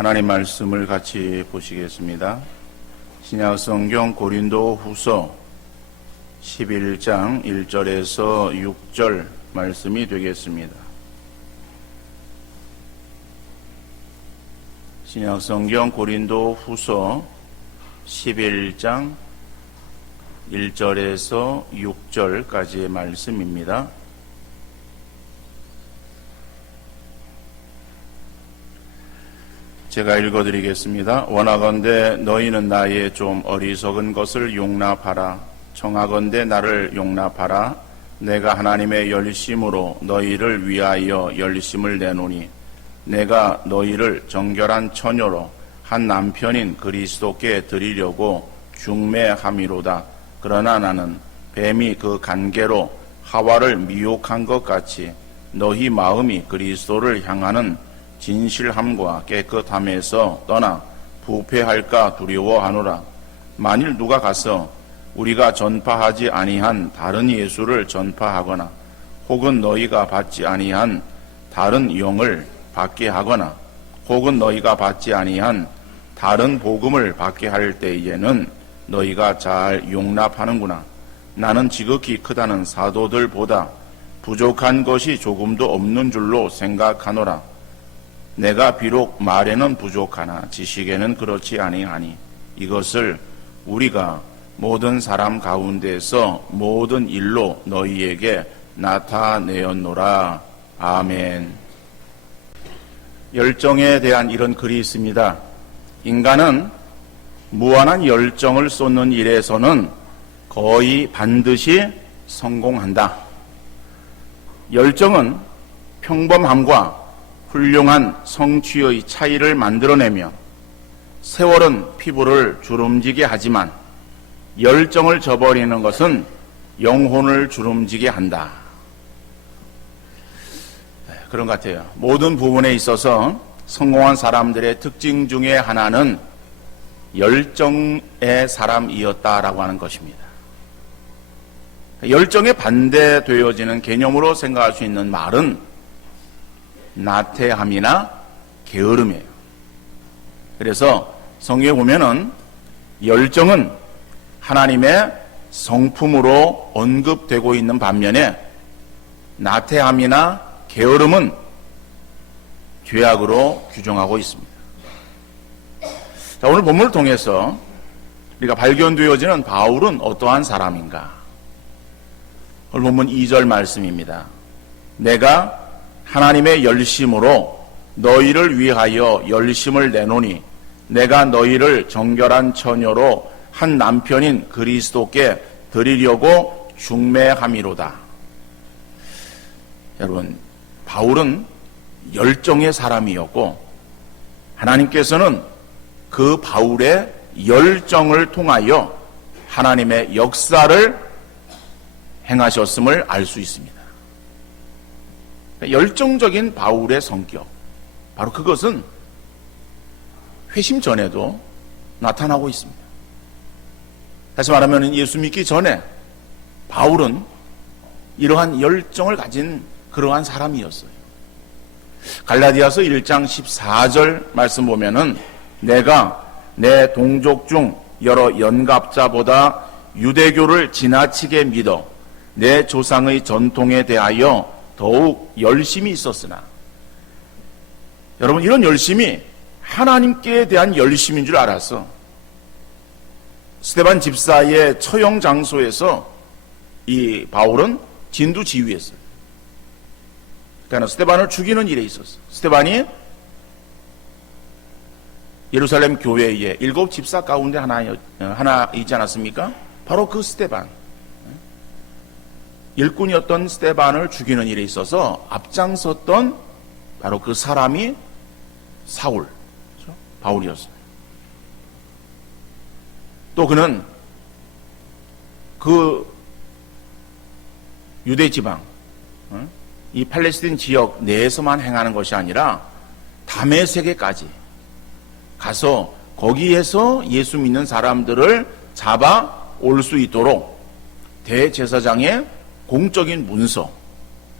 하나님 말씀을 같이 보시겠습니다. 신약성경 고린도후서 11장 1절에서 6절 말씀이 되겠습니다. 신약성경 고린도후서 11장 1절에서 6절까지의 말씀입니다. 제가 읽어드리겠습니다. 원하건대 너희는 나의 좀 어리석은 것을 용납하라. 청하건대 나를 용납하라. 내가 하나님의 열심으로 너희를 위하여 열심을 내노니 내가 너희를 정결한 처녀로 한 남편인 그리스도께 드리려고 중매함이로다. 그러나 나는 뱀이 그 간계로 하와를 미혹한 것 같이 너희 마음이 그리스도를 향하는 진실함과 깨끗함에서 떠나 부패할까 두려워하노라. 만일 누가 가서 우리가 전파하지 아니한 다른 예수를 전파하거나 혹은 너희가 받지 아니한 다른 영을 받게 하거나 혹은 너희가 받지 아니한 다른 복음을 받게 할 때에는 너희가 잘 용납하는구나. 나는 지극히 크다는 사도들보다 부족한 것이 조금도 없는 줄로 생각하노라. 내가 비록 말에는 부족하나 지식에는 그렇지 아니하니 이것을 우리가 모든 사람 가운데서 모든 일로 너희에게 나타내었노라. 아멘. 열정에 대한 이런 글이 있습니다. 인간은 무한한 열정을 쏟는 일에서는 거의 반드시 성공한다. 열정은 평범함과 훌륭한 성취의 차이를 만들어내며 세월은 피부를 주름지게 하지만 열정을 저버리는 것은 영혼을 주름지게 한다. 그런 것 같아요. 모든 부분에 있어서 성공한 사람들의 특징 중에 하나는 열정의 사람이었다라고 하는 것입니다. 열정에 반대되어지는 개념으로 생각할 수 있는 말은 나태함이나 게으름이에요. 그래서 성경에 보면은 열정은 하나님의 성품으로 언급되고 있는 반면에 나태함이나 게으름은 죄악으로 규정하고 있습니다. 자, 오늘 본문을 통해서 우리가 발견되어지는 바울은 어떠한 사람인가? 오늘 본문 2절 말씀입니다. 내가 하나님의 열심으로 너희를 위하여 열심을 내노니 내가 너희를 정결한 처녀로 한 남편인 그리스도께 드리려고 중매함이로다. 여러분, 바울은 열정의 사람이었고 하나님께서는 그 바울의 열정을 통하여 하나님의 역사를 행하셨음을 알 수 있습니다. 열정적인 바울의 성격, 바로 그것은 회심 전에도 나타나고 있습니다. 다시 말하면 예수 믿기 전에 바울은 이러한 열정을 가진 그러한 사람이었어요. 갈라디아서 1장 14절 말씀 보면은 내가 내 동족 중 여러 연갑자보다 유대교를 지나치게 믿어 내 조상의 전통에 대하여 더욱 열심히 있었으나, 여러분, 이런 열심이 하나님께 대한 열심인 줄 알았어. 스데반 집사의 처형 장소에서 이 바울은 진두지휘했어요. 그러니까 스데반을 죽이는 일에 있었어. 스데반이 예루살렘 교회의 7 집사 가운데 하나 있지 않았습니까? 바로 그 스데반, 일꾼이었던 스데반을 죽이는 일에 있어서 앞장섰던 바로 그 사람이 사울, 그렇죠? 바울이었어요. 또 그는 그 유대 지방, 이 팔레스틴 지역 내에서만 행하는 것이 아니라 다메섹에까지 가서 거기에서 예수 믿는 사람들을 잡아 올 수 있도록 대제사장의 공적인 문서,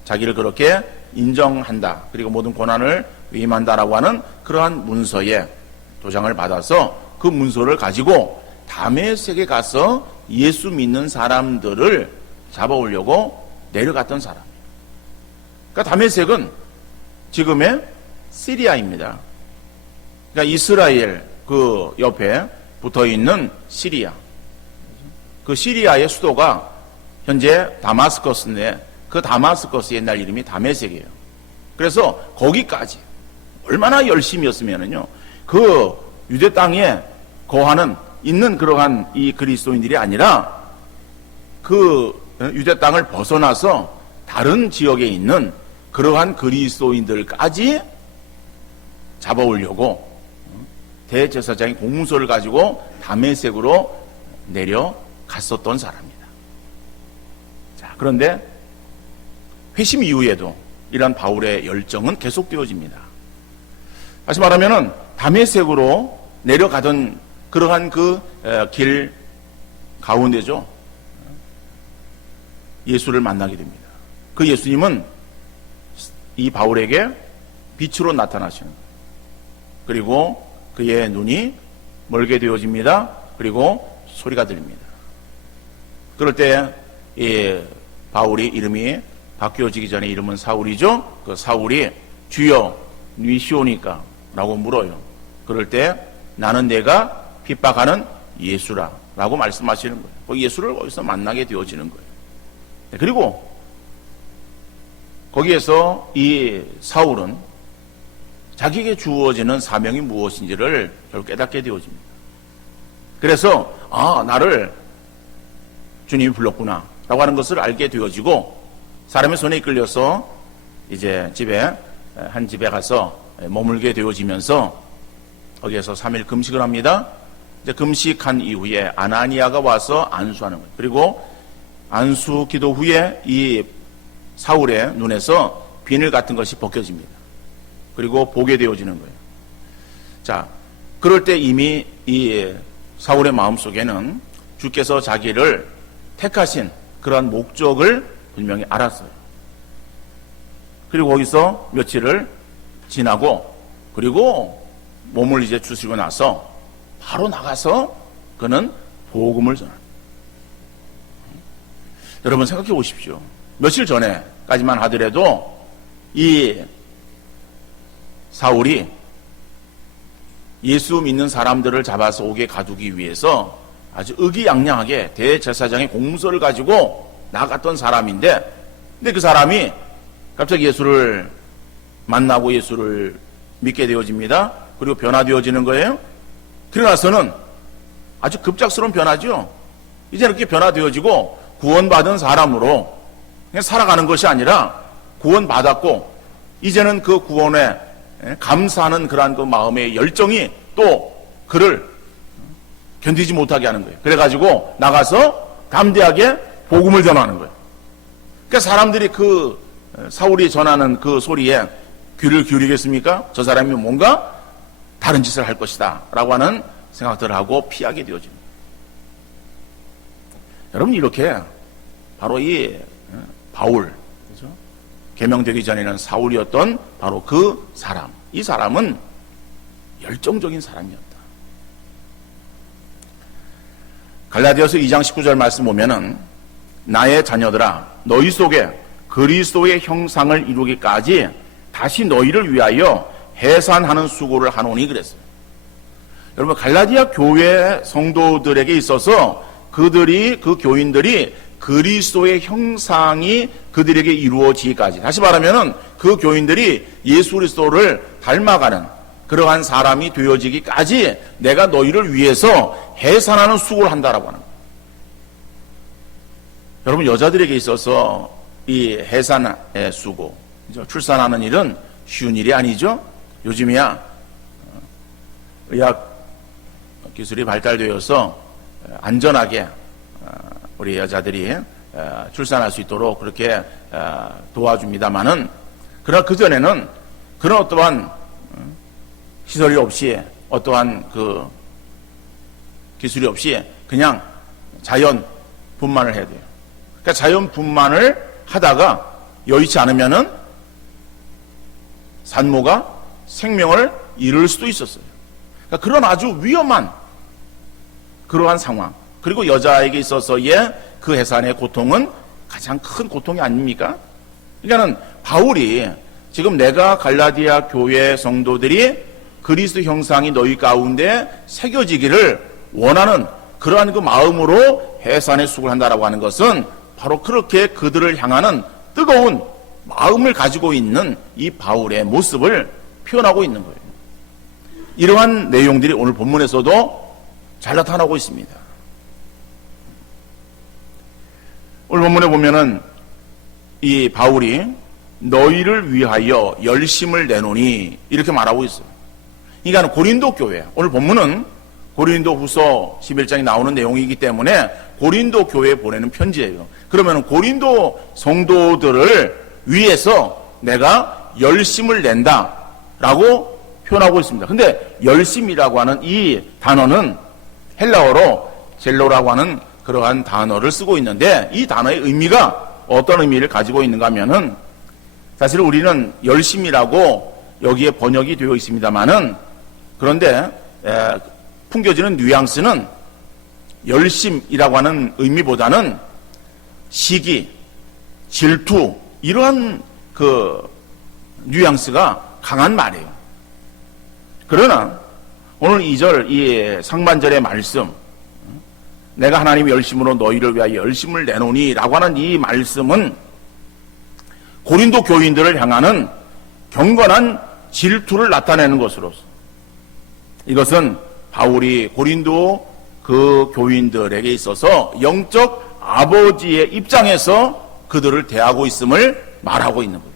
자기를 그렇게 인정한다. 그리고 모든 고난을 위임한다라고 하는 그러한 문서에 도장을 받아서 그 문서를 가지고 다메섹에 가서 예수 믿는 사람들을 잡아오려고 내려갔던 사람. 그러니까 다메섹은 지금의 시리아입니다. 그러니까 이스라엘 그 옆에 붙어 있는 시리아. 그 시리아의 수도가 현재 다마스커스인데 그 다마스커스 옛날 이름이 다메섹이에요. 그래서 거기까지 얼마나 열심이었으면은요, 그 유대 땅에 거하는 있는 그러한 이 그리스도인들이 아니라 그 유대 땅을 벗어나서 다른 지역에 있는 그러한 그리스도인들까지 잡아오려고 대제사장이 공문서를 가지고 다메섹으로 내려갔었던 사람입니다. 자, 그런데 회심 이후에도 이런 바울의 열정은 계속되어집니다. 다시 말하면은 다메섹으로 내려가던 그러한 그 길 가운데죠, 예수를 만나게 됩니다. 그 예수님은 이 바울에게 빛으로 나타나시는 거예요. 그리고 그의 눈이 멀게 되어집니다. 그리고 소리가 들립니다. 그럴 때 바울이 이름이 바뀌어지기 전에 이름은 사울이죠. 그 사울이 주여 니시오니까 라고 물어요. 그럴 때 나는 내가 핍박하는 예수라 라고 말씀하시는 거예요. 그 예수를 거기서 만나게 되어지는 거예요. 그리고 거기에서 이 사울은 자기에게 주어지는 사명이 무엇인지를 결국 깨닫게 되어집니다. 그래서 나를 주님이 불렀구나 라고 하는 것을 알게 되어지고 사람의 손에 이끌려서 이제 한 집에 가서 머물게 되어지면서 거기에서 3일 금식을 합니다. 이제 금식한 이후에 아나니아가 와서 안수하는 거예요. 그리고 안수 기도 후에 이 사울의 눈에서 비늘 같은 것이 벗겨집니다. 그리고 보게 되어지는 거예요. 자, 그럴 때 이미 이 사울의 마음속에는 주께서 자기를 택하신 그러한 목적을 분명히 알았어요. 그리고 거기서 며칠을 지나고 그리고 몸을 이제 주시고 나서 바로 나가서 그는 복음을 전합니다. 여러분 생각해 보십시오. 며칠 전에까지만 하더라도 이 사울이 예수 믿는 사람들을 잡아서 옥에 가두기 위해서 아주 의기양양하게 대제사장의 공문서를 가지고 나갔던 사람인데, 근데 그 사람이 갑자기 예수를 만나고 예수를 믿게 되어집니다. 그리고 변화되어지는 거예요. 그러고 나서는 아주 급작스러운 변화죠. 이제 이렇게 변화되어지고 구원받은 사람으로 그냥 살아가는 것이 아니라 구원받았고 이제는 그 구원에 감사하는 그러한 그 마음의 열정이 또 그를 견디지 못하게 하는 거예요. 그래가지고 나가서 담대하게 복음을 전하는 거예요. 그러니까 사람들이 그 사울이 전하는 그 소리에 귀를 기울이겠습니까? 저 사람이 뭔가 다른 짓을 할 것이다 라고 하는 생각들을 하고 피하게 되어집니다. 여러분, 이렇게 바로 이 바울, 그렇죠? 계명되기 전에는 사울이었던 바로 그 사람, 이 사람은 열정적인 사람이었다. 갈라디아서 2장 19절 말씀 보면은 나의 자녀들아 너희 속에 그리스도의 형상을 이루기까지 다시 너희를 위하여 해산하는 수고를 하노니 그랬어요. 여러분, 갈라디아 교회 성도들에게 있어서 그들이, 그 교인들이 그리스도의 형상이 그들에게 이루어지기까지, 다시 말하면은 그 교인들이 예수 그리스도를 닮아가는 그러한 사람이 되어지기까지 내가 너희를 위해서 해산하는 수고를 한다라고 하는 거예요. 여러분, 여자들에게 있어서 이 해산의 수고, 출산하는 일은 쉬운 일이 아니죠. 요즘이야 의학 기술이 발달되어서 안전하게 우리 여자들이 출산할 수 있도록 그렇게 도와줍니다마는, 그러나 그전에는 그런 어떠한 시설이 없이, 어떠한 그 기술이 없이 그냥 자연 분만을 해야 돼요. 그러니까 자연 분만을 하다가 여의치 않으면은 산모가 생명을 잃을 수도 있었어요. 그러니까 그런 아주 위험한 그러한 상황, 그리고 여자에게 있어서의 그 해산의 고통은 가장 큰 고통이 아닙니까? 그러니까는 바울이 지금 내가 갈라디아 교회 성도들이 그리스도 형상이 너희 가운데 새겨지기를 원하는 그러한 그 마음으로 해산의 수고를 한다라고 하는 것은 바로 그렇게 그들을 향하는 뜨거운 마음을 가지고 있는 이 바울의 모습을 표현하고 있는 거예요. 이러한 내용들이 오늘 본문에서도 잘 나타나고 있습니다. 오늘 본문에 보면은 이 바울이 너희를 위하여 열심을 내노니 이렇게 말하고 있어요. 그러니까 고린도 교회, 오늘 본문은 고린도 후서 11장에 나오는 내용이기 때문에 고린도 교회에 보내는 편지예요. 그러면 고린도 성도들을 위해서 내가 열심을 낸다라고 표현하고 있습니다. 근데 열심이라고 하는 이 단어는 헬라어로 젤로라고 하는 그러한 단어를 쓰고 있는데 이 단어의 의미가 어떤 의미를 가지고 있는가 하면은 사실 우리는 열심이라고 여기에 번역이 되어 있습니다만은 그런데 풍겨지는 뉘앙스는 열심이라고 하는 의미보다는 시기, 질투 이러한 그 뉘앙스가 강한 말이에요. 그러나 오늘 2절 이 상반절의 말씀 내가 하나님의 열심으로 너희를 위하여 열심을 내노니 라고 하는 이 말씀은 고린도 교인들을 향하는 경건한 질투를 나타내는 것으로서 이것은 바울이 고린도 그 교인들에게 있어서 영적 아버지의 입장에서 그들을 대하고 있음을 말하고 있는 거예요.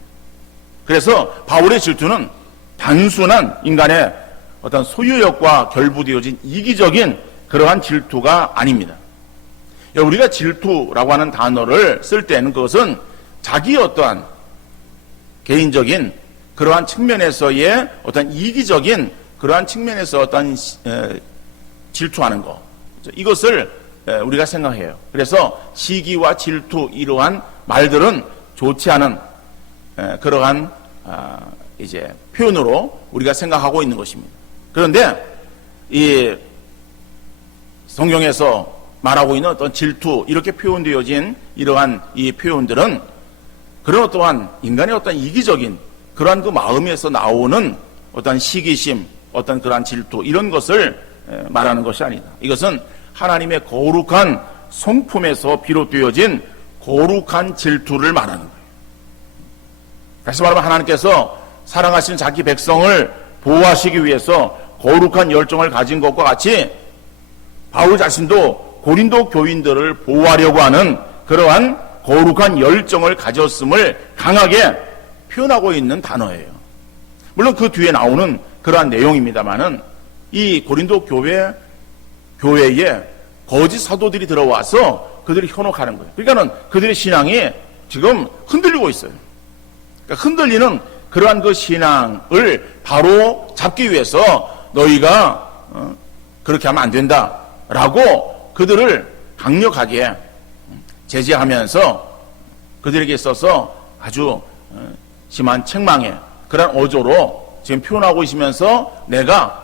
그래서 바울의 질투는 단순한 인간의 어떤 소유욕과 결부되어진 이기적인 그러한 질투가 아닙니다. 우리가 질투라고 하는 단어를 쓸 때는 그것은 자기 어떠한 개인적인 그러한 측면에서의 어떤 이기적인 그러한 측면에서 어떤 질투하는 것 이것을 우리가 생각해요. 그래서 시기와 질투 이러한 말들은 좋지 않은 그러한 이제 표현으로 우리가 생각하고 있는 것입니다. 그런데 이 성경에서 말하고 있는 어떤 질투 이렇게 표현되어진 이러한 이 표현들은 그런 어떠한 인간의 어떤 이기적인 그러한 그 마음에서 나오는 어떤 시기심, 어떤 그러한 질투 이런 것을 말하는 것이 아니다. 이것은 하나님의 거룩한 성품에서 비롯되어진 거룩한 질투를 말하는 거예요. 다시 말하면 하나님께서 사랑하시는 자기 백성을 보호하시기 위해서 거룩한 열정을 가진 것과 같이 바울 자신도 고린도 교인들을 보호하려고 하는 그러한 거룩한 열정을 가졌음을 강하게 표현하고 있는 단어예요. 물론 그 뒤에 나오는 그러한 내용입니다만은 이 고린도 교회에 거짓 사도들이 들어와서 그들이 현혹하는 거예요. 그러니까는 그들의 신앙이 지금 흔들리고 있어요. 그러니까 흔들리는 그러한 그 신앙을 바로 잡기 위해서 너희가 그렇게 하면 안 된다라고 그들을 강력하게 제재하면서 그들에게 있어서 아주 심한 책망에 그런 어조로 지금 표현하고 있으면서 내가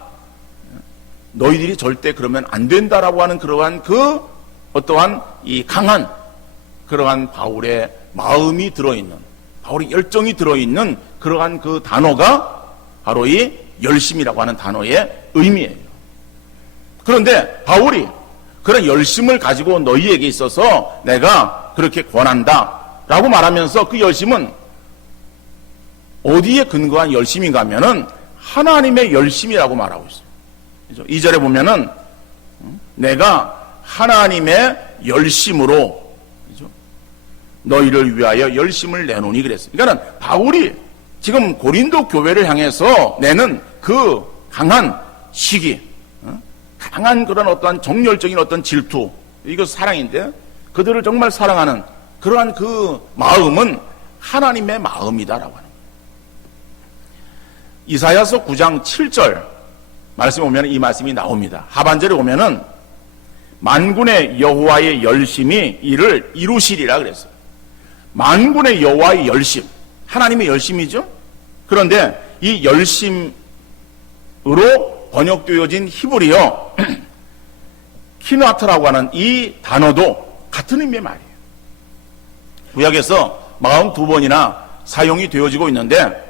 너희들이 절대 그러면 안 된다라고 하는 그러한 그 어떠한 이 강한 그러한 바울의 마음이 들어있는 바울의 열정이 들어있는 그러한 그 단어가 바로 이 열심이라고 하는 단어의 의미예요. 그런데 바울이 그런 열심을 가지고 너희에게 있어서 내가 그렇게 권한다 라고 말하면서 그 열심은 어디에 근거한 열심인가 하면은 하나님의 열심이라고 말하고 있어요. 2절에 보면은 내가 하나님의 열심으로 너희를 위하여 열심을 내노니 그랬어요. 그러니까 바울이 지금 고린도 교회를 향해서 내는 그 강한 시기, 강한 그런 어떠한 정열적인 어떤 질투, 이거 사랑인데 그들을 정말 사랑하는 그러한 그 마음은 하나님의 마음이다라고 하는 거예요. 이사야서 9장 7절 말씀에 오면 이 말씀이 나옵니다. 하반절에 오면은 만군의 여호와의 열심이 이를 이루시리라 그랬어요. 만군의 여호와의 열심, 하나님의 열심이죠. 그런데 이 열심으로 번역되어진 히브리어 키나트라고 하는 이 단어도 같은 의미의 말이에요. 구약에서 42번이나 사용이 되어지고 있는데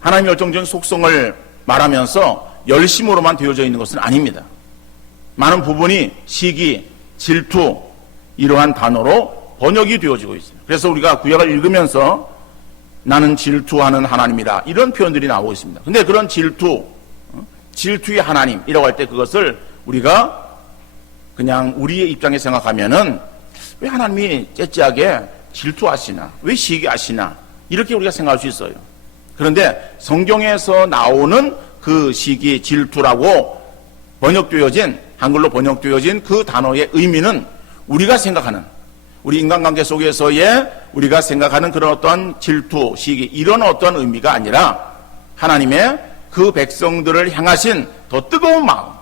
하나님의 열정적인 속성을 말하면서 열심으로만 되어져 있는 것은 아닙니다. 많은 부분이 시기, 질투 이러한 단어로 번역이 되어지고 있어요. 그래서 우리가 구약을 읽으면서 나는 질투하는 하나님이라 이런 표현들이 나오고 있습니다. 근데 그런 질투의 하나님이라고 할 때 그것을 우리가 그냥 우리의 입장에 생각하면은 왜 하나님이 째째하게 질투하시나? 왜 시기하시나? 이렇게 우리가 생각할 수 있어요. 그런데 성경에서 나오는 그 시기, 질투라고 번역되어진, 한글로 번역되어진 그 단어의 의미는 우리가 생각하는, 우리 인간관계 속에서의 우리가 생각하는 그런 어떤 질투, 시기, 이런 어떤 의미가 아니라 하나님의 그 백성들을 향하신 더 뜨거운 마음,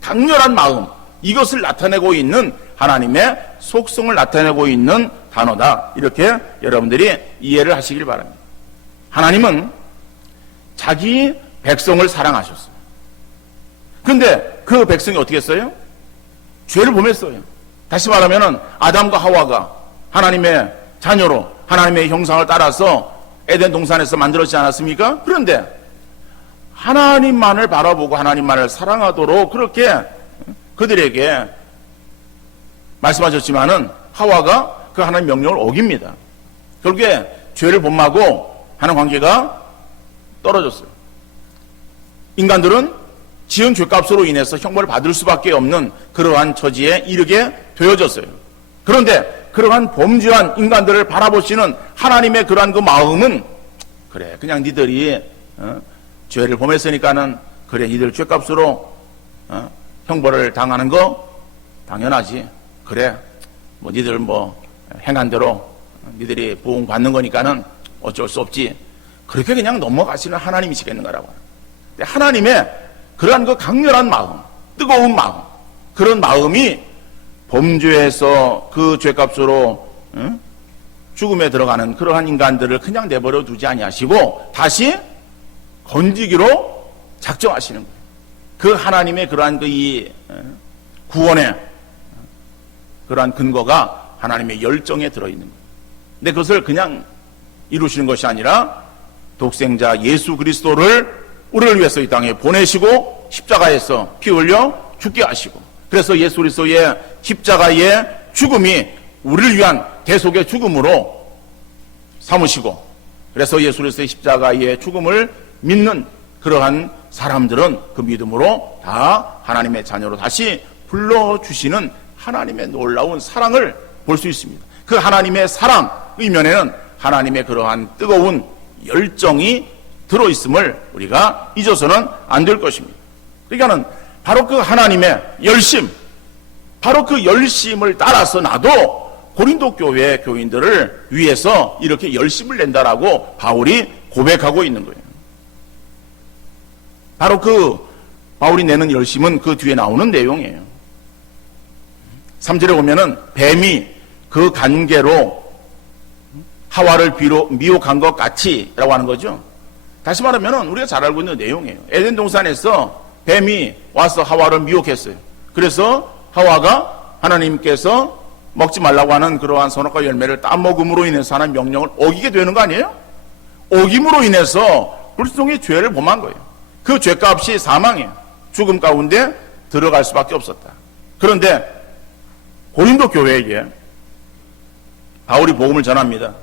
강렬한 마음, 이것을 나타내고 있는 하나님의 속성을 나타내고 있는 단어다. 이렇게 여러분들이 이해를 하시길 바랍니다. 하나님은 자기 백성을 사랑하셨어요. 그런데 그 백성이 어떻게 했어요? 죄를 범했어요. 다시 말하면 아담과 하와가 하나님의 자녀로 하나님의 형상을 따라서 에덴 동산에서 만들어지지 않았습니까? 그런데 하나님만을 바라보고 하나님만을 사랑하도록 그렇게 그들에게 말씀하셨지만은 하와가 그 하나님 명령을 어깁니다. 결국에 죄를 범하고 하는 관계가 떨어졌어요. 인간들은 지은 죄값으로 인해서 형벌을 받을 수밖에 없는 그러한 처지에 이르게 되어졌어요. 그런데 그러한 범죄한 인간들을 바라보시는 하나님의 그러한 그 마음은 그래 그냥 니들이 죄를 범했으니까는 그래 니들 죄값으로 형벌을 당하는 거 당연하지. 그래 뭐 니들 뭐 행한 대로 니들이 보응 받는 거니까는 어쩔 수 없지. 그렇게 그냥 넘어가시는 하나님이시겠는가라고. 하나님의 그러한 그 강렬한 마음, 뜨거운 마음, 그런 마음이 범죄해서 그 죄값으로 죽음에 들어가는 그러한 인간들을 그냥 내버려 두지 아니하시고 다시 건지기로 작정하시는 거예요. 그 하나님의 그러한 그 이 구원의 그러한 근거가 하나님의 열정에 들어있는 거예요. 근데 그것을 그냥 이루시는 것이 아니라 독생자 예수 그리스도를 우리를 위해서 이 땅에 보내시고 십자가에서 피 흘려 죽게 하시고, 그래서 예수 그리스도의 십자가의 죽음이 우리를 위한 대속의 죽음으로 삼으시고, 그래서 예수 그리스도의 십자가의 죽음을 믿는 그러한 사람들은 그 믿음으로 다 하나님의 자녀로 다시 불러주시는 하나님의 놀라운 사랑을 볼 수 있습니다. 그 하나님의 사랑 의면에는 하나님의 그러한 뜨거운 열정이 들어있음을 우리가 잊어서는 안 될 것입니다. 그러니까는 바로 그 하나님의 열심, 바로 그 열심을 따라서 나도 고린도 교회 교인들을 위해서 이렇게 열심을 낸다라고 바울이 고백하고 있는 거예요. 바로 그 바울이 내는 열심은 그 뒤에 나오는 내용이에요. 3절에 보면은 뱀이 그 관계로 하와를 미혹한 것 같이 라고 하는 거죠. 다시 말하면 우리가 잘 알고 있는 내용이에요. 에덴 동산에서 뱀이 와서 하와를 미혹했어요. 그래서 하와가 하나님께서 먹지 말라고 하는 그러한 선악과 열매를 따먹음으로 인해서 하나님 명령을 어기게 되는 거 아니에요? 어김으로 인해서 불송의 죄를 범한 거예요. 그 죄값이 사망이에요. 죽음 가운데 들어갈 수밖에 없었다. 그런데 고린도 교회에게 바울이 복음을 전합니다.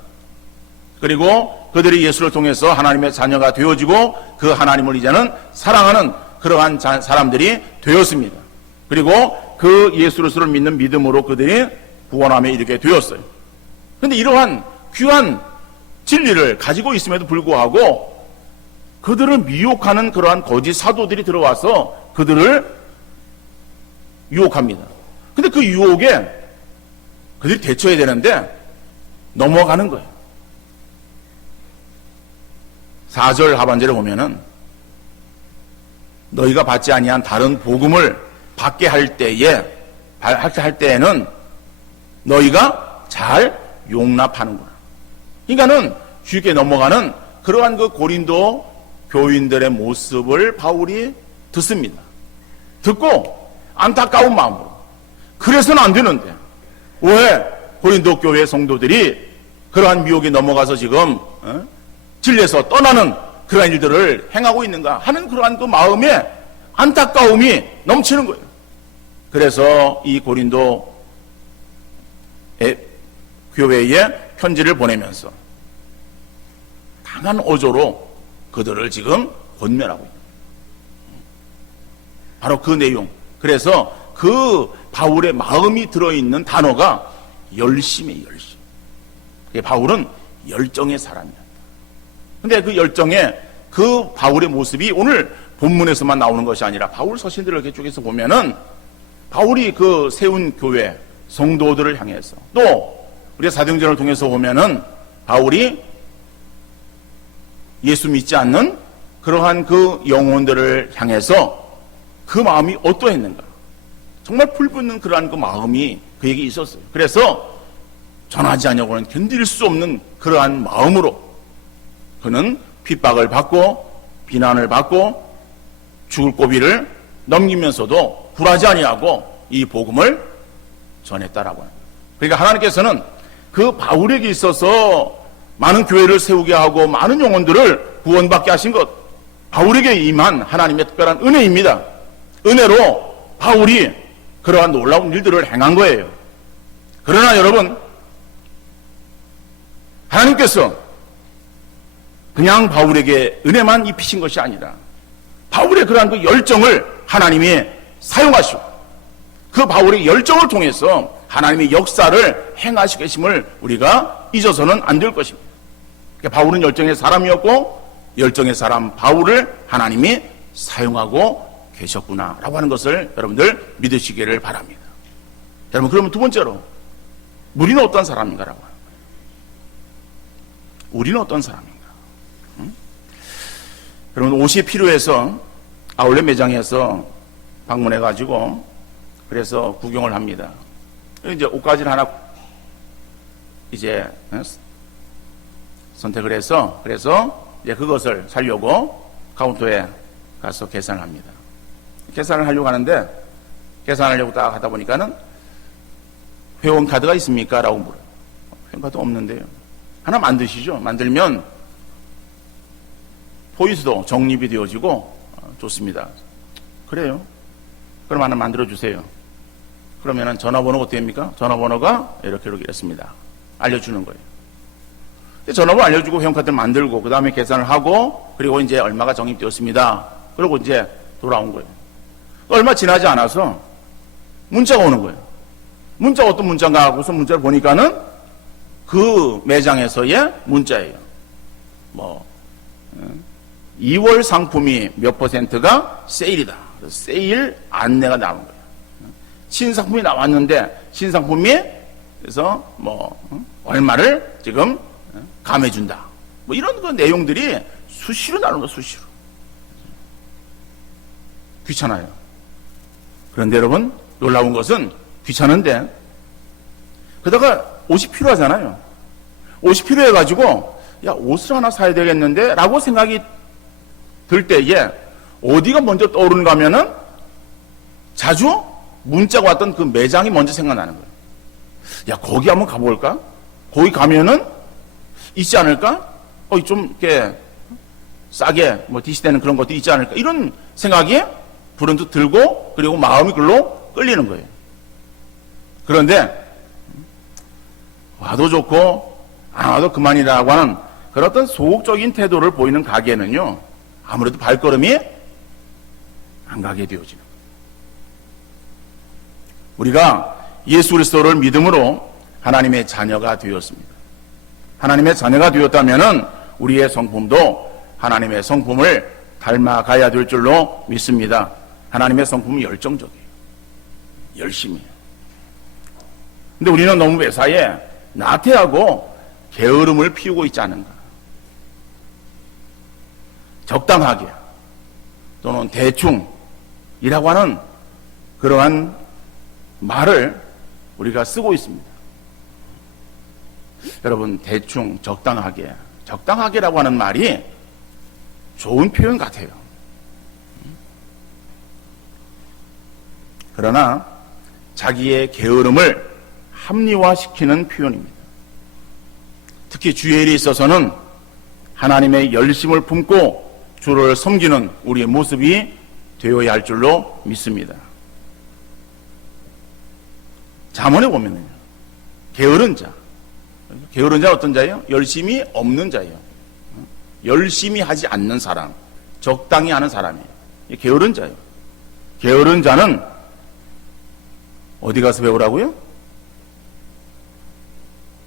그리고 그들이 예수를 통해서 하나님의 자녀가 되어지고 그 하나님을 이제는 사랑하는 그러한 사람들이 되었습니다. 그리고 그 예수 그리스도를 믿는 믿음으로 그들이 구원함에 이르게 되었어요. 그런데 이러한 귀한 진리를 가지고 있음에도 불구하고 그들을 미혹하는 그러한 거짓 사도들이 들어와서 그들을 유혹합니다. 근데 그 유혹에 그들이 대처해야 되는데 넘어가는 거예요. 4절 하반절에 보면은 너희가 받지 아니한 다른 복음을 받게 할 때에는 너희가 잘 용납하는구나. 그러니까는 쉽게 넘어가는 그러한 그 고린도 교인들의 모습을 바울이 듣습니다. 듣고 안타까운 마음으로, 그래서는 안 되는데 왜 고린도 교회 성도들이 그러한 미혹에 넘어가서 지금 진리에서 떠나는 그러한 일들을 행하고 있는가 하는 그러한 그 마음에 안타까움이 넘치는 거예요. 그래서 이 고린도 교회에 편지를 보내면서 강한 어조로 그들을 지금 권면하고 있는 거예요. 바로 그 내용. 그래서 그 바울의 마음이 들어있는 단어가 열심이에요. 열심. 바울은 열정의 사람이었다. 근데 그 열정의 그 바울의 모습이 오늘 본문에서만 나오는 것이 아니라 바울 서신들을 이렇게 쭉해서 보면은 바울이 그 세운 교회 성도들을 향해서, 또 우리가 사도행전을 통해서 보면은 바울이 예수 믿지 않는 그러한 그 영혼들을 향해서 그 마음이 어떠했는가, 정말 불붙는 그러한 그 마음이 그에게 있었어요. 그래서 전하지 않으려고는 견딜 수 없는 그러한 마음으로 그는 핍박을 받고 비난을 받고 죽을 고비를 넘기면서도 굴하지 아니하고 이 복음을 전했다라고 합니다. 그러니까 하나님께서는 그 바울에게 있어서 많은 교회를 세우게 하고 많은 영혼들을 구원받게 하신 것, 바울에게 임한 하나님의 특별한 은혜입니다. 은혜로 바울이 그러한 놀라운 일들을 행한 거예요. 그러나 여러분, 하나님께서 그냥 바울에게 은혜만 입히신 것이 아니라 바울의 그러한 그 열정을 하나님이 사용하시고 그 바울의 열정을 통해서 하나님의 역사를 행하시고 계심을 우리가 잊어서는 안 될 것입니다. 그러니까 바울은 열정의 사람이었고 열정의 사람 바울을 하나님이 사용하고 계셨구나라고 하는 것을 여러분들 믿으시기를 바랍니다. 여러분, 그러면 두 번째로 우리는 어떤 사람인가라고 합니다. 우리는 어떤 사람인가? 여러분, 옷이 필요해서 아울렛 매장에서 방문해가지고 그래서 구경을 합니다. 이제 옷가지를 하나 이제 선택을 해서 그래서 이제 그것을 사려고 카운터에 가서 계산을 합니다. 계산을 하려고 하는데 계산하려고 딱 하다 보니까는 회원 카드가 있습니까? 라고 물어요. 회원 카드 없는데요. 하나 만드시죠. 만들면 포인트도 적립이 되어지고 좋습니다. 그래요. 그럼 하나 만들어 주세요. 그러면은 전화번호가 어떻게 됩니까? 전화번호가 이렇게 이랬습니다. 알려주는 거예요. 전화번호 알려주고 회원카드를 만들고 그 다음에 계산을 하고 그리고 이제 얼마가 적립되었습니다. 그리고 이제 돌아온 거예요. 얼마 지나지 않아서 문자가 오는 거예요. 문자가 어떤 문자인가 하고서 문자를 보니까는 그 매장에서의 문자예요. 2월 상품이 몇 %가 세일이다. 그래서 세일 안내가 나온 거예요. 신상품이 나왔는데 신상품이 그래서 얼마를 지금 감해준다. 이런 그 내용들이 수시로 나오는 거예요. 수시로. 귀찮아요. 그런데 여러분, 놀라운 것은 귀찮은데 그러다가 옷이 필요하잖아요. 옷이 필요해가지고 야, 옷을 하나 사야 되겠는데 라고 생각이 들 때에 어디가 먼저 떠오르는가 하면은 자주 문자가 왔던 그 매장이 먼저 생각나는 거예요. 야, 거기 한번 가볼까? 거기 가면은 있지 않을까? 좀 이렇게 싸게 DC되는 그런 것도 있지 않을까? 이런 생각이 불현듯 들고 그리고 마음이 글로 끌리는 거예요. 그런데 와도 좋고 안 와도 그만이라고 하는 그런 어떤 소극적인 태도를 보이는 가게는요, 아무래도 발걸음이 안 가게 되어지는 거예요. 우리가 예수 그리스도를 믿음으로 하나님의 자녀가 되었습니다. 하나님의 자녀가 되었다면은 우리의 성품도 하나님의 성품을 닮아가야 될 줄로 믿습니다. 하나님의 성품은 열정적이에요. 열심히 해요. 근데 우리는 너무 매사에 나태하고 게으름을 피우고 있지 않은가. 적당하게 또는 대충이라고 하는 그러한 말을 우리가 쓰고 있습니다. 여러분, 대충, 적당하게, 적당하게라고 하는 말이 좋은 표현 같아요. 그러나 자기의 게으름을 합리화시키는 표현입니다. 특히 주의 일에 있어서는 하나님의 열심을 품고 주를 섬기는 우리의 모습이 되어야 할 줄로 믿습니다. 잠언에 보면요, 게으른 자. 게으른 자는 어떤 자예요? 열심이 없는 자예요. 열심히 하지 않는 사람, 적당히 하는 사람이에요. 게으른 자예요. 게으른 자는 어디 가서 배우라고요?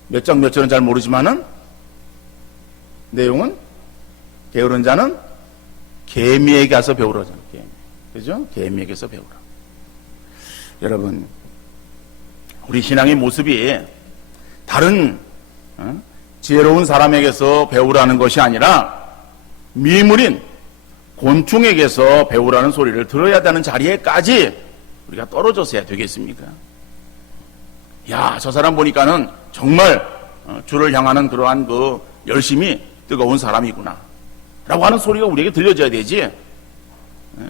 몇 장 몇 절은 잘 모르지만은 내용은 게으른 자는 개미에게 가서 배우라잖아요. 개미. 그죠? 개미에게서 배우라. 여러분, 우리 신앙의 모습이 다른 지혜로운 사람에게서 배우라는 것이 아니라 미물인 곤충에게서 배우라는 소리를 들어야 되는 자리에까지 우리가 떨어져서야 되겠습니까? 야, 저 사람 보니까는 정말 주를 향하는 그러한 그 열심이 뜨거운 사람이구나 라고 하는 소리가 우리에게 들려져야 되지.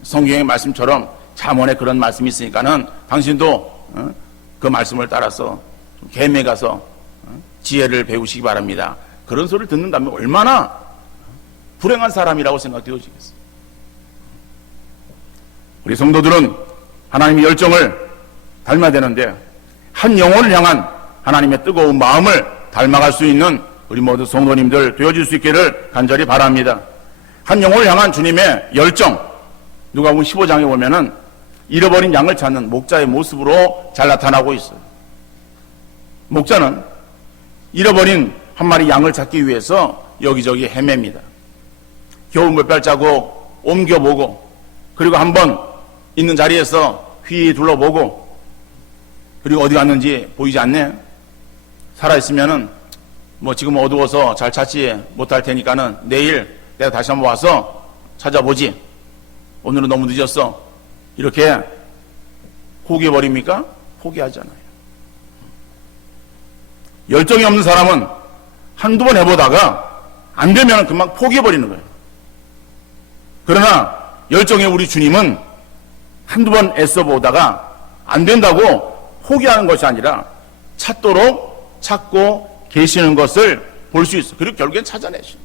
성경의 말씀처럼 잠언에 그런 말씀이 있으니까는 당신도 그 말씀을 따라서 괭에 가서 지혜를 배우시기 바랍니다. 그런 소리를 듣는다면 얼마나 불행한 사람이라고 생각되어지겠어요. 우리 성도들은 하나님의 열정을 닮아야 되는데 한 영혼을 향한 하나님의 뜨거운 마음을 닮아갈 수 있는 우리 모두 성도님들 되어질 수 있기를 간절히 바랍니다. 한 영혼을 향한 주님의 열정, 누가복음 15장에 보면은 잃어버린 양을 찾는 목자의 모습으로 잘 나타나고 있어요. 목자는 잃어버린 한 마리 양을 찾기 위해서 여기저기 헤맵니다. 겨우 몇 발자국 옮겨보고, 그리고 한번 있는 자리에서 휘 둘러보고, 그리고 어디 갔는지 보이지 않네. 살아있으면은 뭐 지금 어두워서 잘 찾지 못할 테니까는 내일 내가 다시 한번 와서 찾아보지. 오늘은 너무 늦었어. 이렇게 포기해버립니까? 포기하잖아요. 열정이 없는 사람은 한두 번 해보다가 안 되면 금방 포기해버리는 거예요. 그러나 열정의 우리 주님은 한두 번 애써보다가 안 된다고 포기하는 것이 아니라 찾도록 찾고 계시는 것을 볼 수 있어요. 그리고 결국엔 찾아내십니다.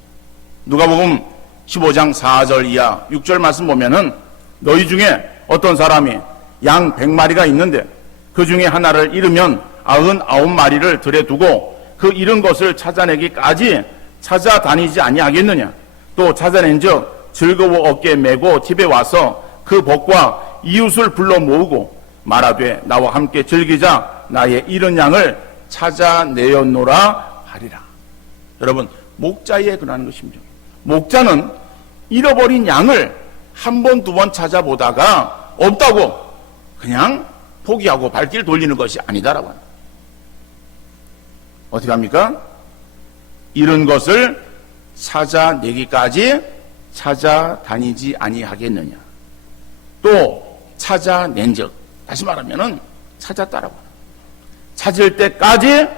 누가복음 15장 4절 이하 6절 말씀 보면은 너희 중에 어떤 사람이 양 100마리가 있는데 그 중에 하나를 잃으면 99마리를 들에 두고 그 잃은 것을 찾아내기까지 찾아다니지 아니하겠느냐. 또 찾아낸 즉 즐거워 어깨에 메고 집에 와서 그 복과 이웃을 불러 모으고 말하되 나와 함께 즐기자. 나의 잃은 양을 찾아내었노라 하리라. 여러분, 목자의 그러한 그 심정. 목자는 잃어버린 양을 한 번, 두 번 찾아보다가 없다고 그냥 포기하고 발길 돌리는 것이 아니다라고 합니다. 어떻게 합니까? 잃은 것을 찾아내기까지 찾아다니지 아니하겠느냐. 또 찾아낸 즉, 다시 말하면은 찾았다라고 합니다. 찾을 때까지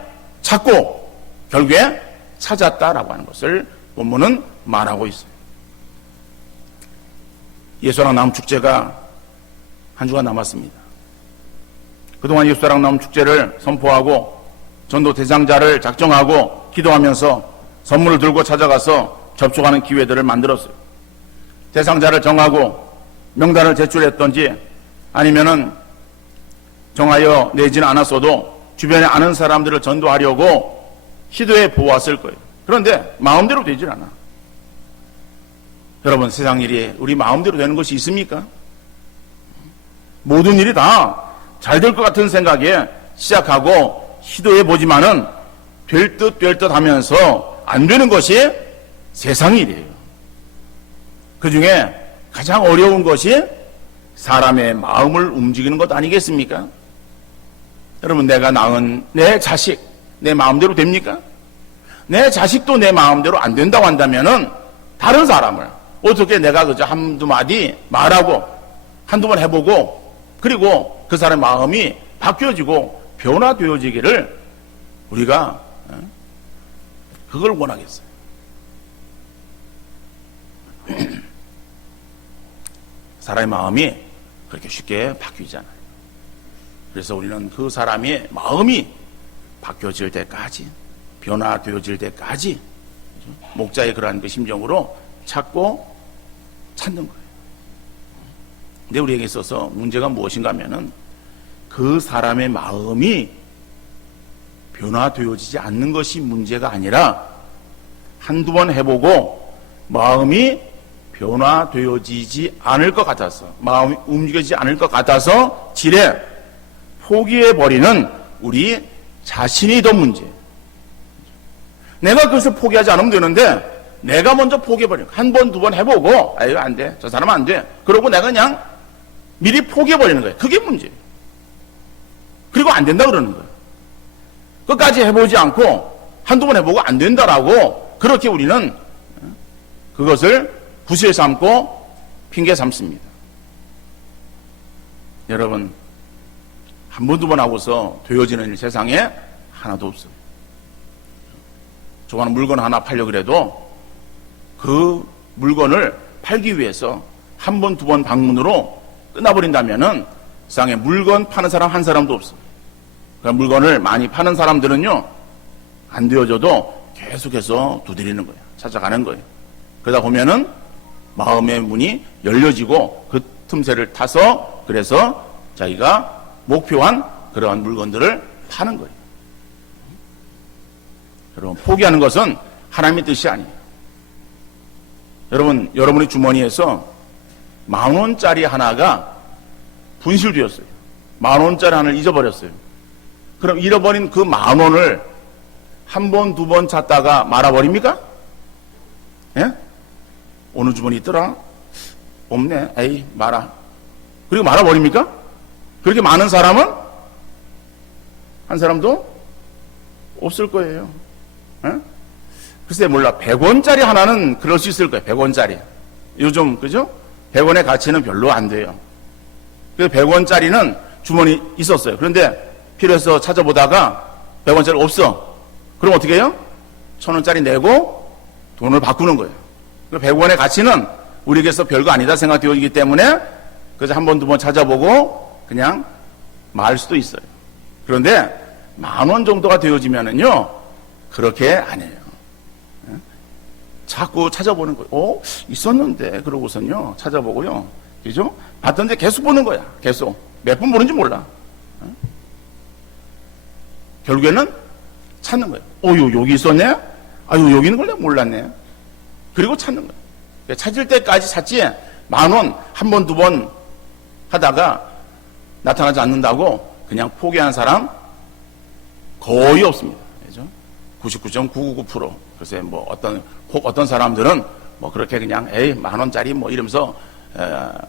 찾고 결국에 찾았다라고 하는 것을 본문은 말하고 있어요. 예수랑 나무 축제가 한 주가 남았습니다. 그동안 예수랑 나무 축제를 선포하고 전도 대상자를 작정하고 기도하면서 선물을 들고 찾아가서 접촉하는 기회들을 만들었어요. 대상자를 정하고 명단을 제출했던지 아니면은 정하여 내지는 않았어도 주변에 아는 사람들을 전도하려고 시도해 보았을 거예요. 그런데 마음대로 되질 않아. 여러분, 세상 일이 우리 마음대로 되는 것이 있습니까? 모든 일이 다 잘 될 것 같은 생각에 시작하고 시도해 보지만은 될 듯 하면서 안 되는 것이 세상 일이에요. 그 중에 가장 어려운 것이 사람의 마음을 움직이는 것 아니겠습니까? 여러분, 내가 낳은 내 자식, 내 마음대로 됩니까? 내 자식도 내 마음대로 안 된다고 한다면은 다른 사람을 어떻게 내가 그저 한두 마디 말하고 한두 번 해보고 그리고 그 사람의 마음이 바뀌어지고 변화되어지기를 우리가 그걸 원하겠어요. 사람의 마음이 그렇게 쉽게 바뀌잖아요. 그래서 우리는 그 사람의 마음이 바뀌어질 때까지, 변화되어질 때까지 목자의 그러한 그 심정으로 찾고 찾는 거예요. 근데 우리에게 있어서 문제가 무엇인가 하면은 그 사람의 마음이 변화되어지지 않는 것이 문제가 아니라 한두 번 해보고 마음이 변화되어지지 않을 것 같아서, 마음이 움직여지지 않을 것 같아서 지레 포기해버리는 우리 자신이 더 문제예요. 내가 그것을 포기하지 않으면 되는데 내가 먼저 포기해버리는, 한 번, 두 번 해보고 아 이거 안 돼, 저 사람은 안 돼, 그러고 내가 그냥 미리 포기해버리는 거예요. 그게 문제예요. 그리고 안 된다 그러는 거예요. 끝까지 해보지 않고 한두 번 해보고 안 된다라고 그렇게 우리는 그것을 구실 삼고 핑계 삼습니다. 여러분, 한 번, 두 번 하고서 되어지는 일 세상에 하나도 없어요. 좋아하는 물건 하나 팔려고 해도 그 물건을 팔기 위해서 한 번, 두 번 방문으로 끝나버린다면은 세상에 물건 파는 사람 한 사람도 없어요. 그러니까 물건을 많이 파는 사람들은요, 안 되어져도 계속해서 두드리는 거예요. 찾아가는 거예요. 그러다 보면은 마음의 문이 열려지고 그 틈새를 타서 그래서 자기가 목표한 그러한 물건들을 파는 거예요. 여러분, 포기하는 것은 하나님의 뜻이 아니에요. 여러분, 여러분의 주머니에서 10,000원짜리 하나가 분실되었어요. 10,000원짜리 하나를 잊어버렸어요. 그럼 잃어버린 그 10,000원을 한 번, 두 번 찾다가 말아버립니까? 예? 어느 주머니 있더라? 없네. 에이, 말아. 그리고 말아버립니까? 그렇게 많은 사람은 한 사람도 없을 거예요. 예? 글쎄 몰라. 100원짜리 하나는 그럴 수 있을 거예요. 100원짜리. 요즘, 그죠? 100원의 가치는 별로 안 돼요. 그래서 100원짜리는 주머니 있었어요. 그런데 필요해서 찾아보다가 100원짜리 없어. 그럼 어떻게 해요? 1,000원짜리 내고 돈을 바꾸는 거예요. 100원의 가치는 우리에게서 별거 아니다 생각되어지기 때문에 그래서 한 번, 두 번 찾아보고 그냥 말 수도 있어요. 그런데 10,000원 정도가 되어지면은요, 그렇게 안 해요. 자꾸 찾아보는 거예요. 있었는데, 그러고선요, 찾아보고요. 그죠? 봤던데 계속 보는 거야. 계속. 몇 번 보는지 몰라. 결국에는 찾는 거예요. 여기 있었네? 아유, 여기 있는 걸 내가 몰랐네. 그리고 찾는 거예요. 찾을 때까지 찾지, 10,000원 한 번, 두 번 하다가 나타나지 않는다고 그냥 포기한 사람 거의 없습니다. 그죠? 99.999%. 글쎄, 뭐, 어떤 사람들은 뭐, 그렇게 그냥, 10,000원짜리 뭐 이러면서,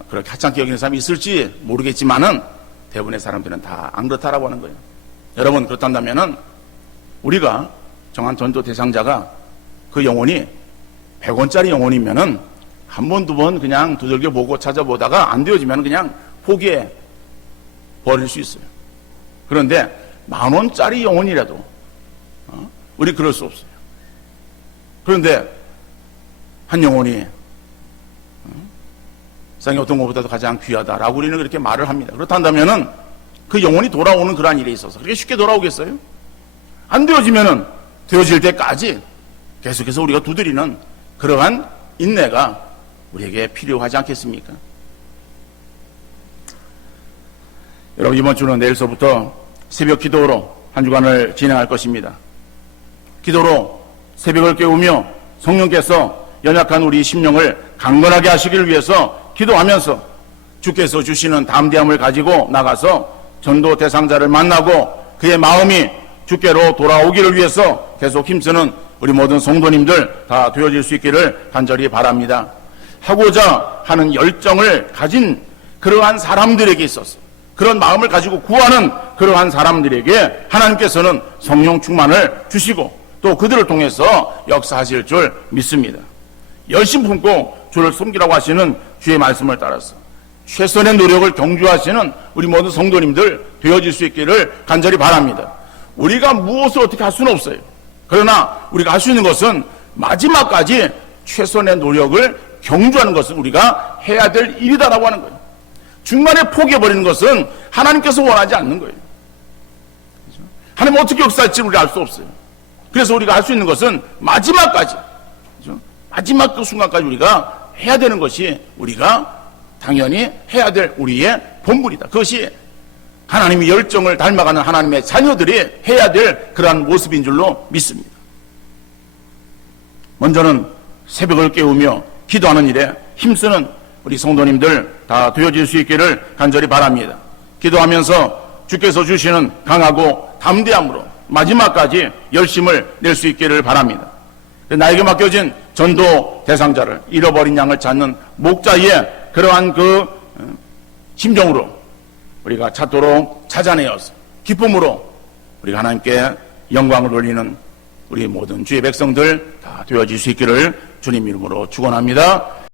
그렇게 하찮게 여기는 사람이 있을지 모르겠지만은, 대부분의 사람들은 다 안 그렇다라고 하는 거예요. 여러분, 그렇단다면은, 우리가 정한 전도 대상자가 그 영혼이 100원짜리 영혼이면은, 한 번, 두 번 그냥 두들겨 보고 찾아보다가 안 되어지면 그냥 포기해 버릴 수 있어요. 그런데 10,000원짜리 영혼이라도, 우리 그럴 수 없어요. 그런데 한 영혼이 세상에 어떤 것보다도 가장 귀하다라고 우리는 그렇게 말을 합니다. 그렇다면은 그 영혼이 돌아오는 그러한 일에 있어서 그렇게 쉽게 돌아오겠어요? 안 되어지면은 되어질 때까지 계속해서 우리가 두드리는 그러한 인내가 우리에게 필요하지 않겠습니까? 여러분, 이번 주는 내일서부터 새벽 기도로 한 주간을 진행할 것입니다. 기도로 새벽을 깨우며 성령께서 연약한 우리 심령을 강건하게 하시기를 위해서 기도하면서 주께서 주시는 담대함을 가지고 나가서 전도 대상자를 만나고 그의 마음이 주께로 돌아오기를 위해서 계속 힘쓰는 우리 모든 성도님들 다 되어질 수 있기를 간절히 바랍니다. 하고자 하는 열정을 가진 그러한 사람들에게 있어서, 그런 마음을 가지고 구하는 그러한 사람들에게 하나님께서는 성령 충만을 주시고 또 그들을 통해서 역사하실 줄 믿습니다. 열심 품고 주를 섬기라고 하시는 주의 말씀을 따라서 최선의 노력을 경주하시는 우리 모든 성도님들 되어질 수 있기를 간절히 바랍니다. 우리가 무엇을 어떻게 할 수는 없어요. 그러나 우리가 할 수 있는 것은 마지막까지 최선의 노력을 경주하는 것은 우리가 해야 될 일이다라고 하는 거예요. 중간에 포기해버리는 것은 하나님께서 원하지 않는 거예요. 그렇죠? 하나님 어떻게 역사할지 우리가 알 수 없어요. 그래서 우리가 할 수 있는 것은 마지막까지, 그렇죠? 마지막 그 순간까지 우리가 해야 되는 것이 우리가 당연히 해야 될 우리의 본분이다. 그것이 하나님의 열정을 닮아가는 하나님의 자녀들이 해야 될 그러한 모습인 줄로 믿습니다. 먼저는 새벽을 깨우며 기도하는 일에 힘쓰는 우리 성도님들 다 되어질 수 있기를 간절히 바랍니다. 기도하면서 주께서 주시는 강하고 담대함으로 마지막까지 열심을 낼 수 있기를 바랍니다. 나에게 맡겨진 전도 대상자를, 잃어버린 양을 찾는 목자의 그러한 그 심정으로 우리가 찾도록 찾아내어서 기쁨으로 우리가 하나님께 영광을 돌리는 우리 모든 주의 백성들 다 되어질 수 있기를 주님 이름으로 축원합니다.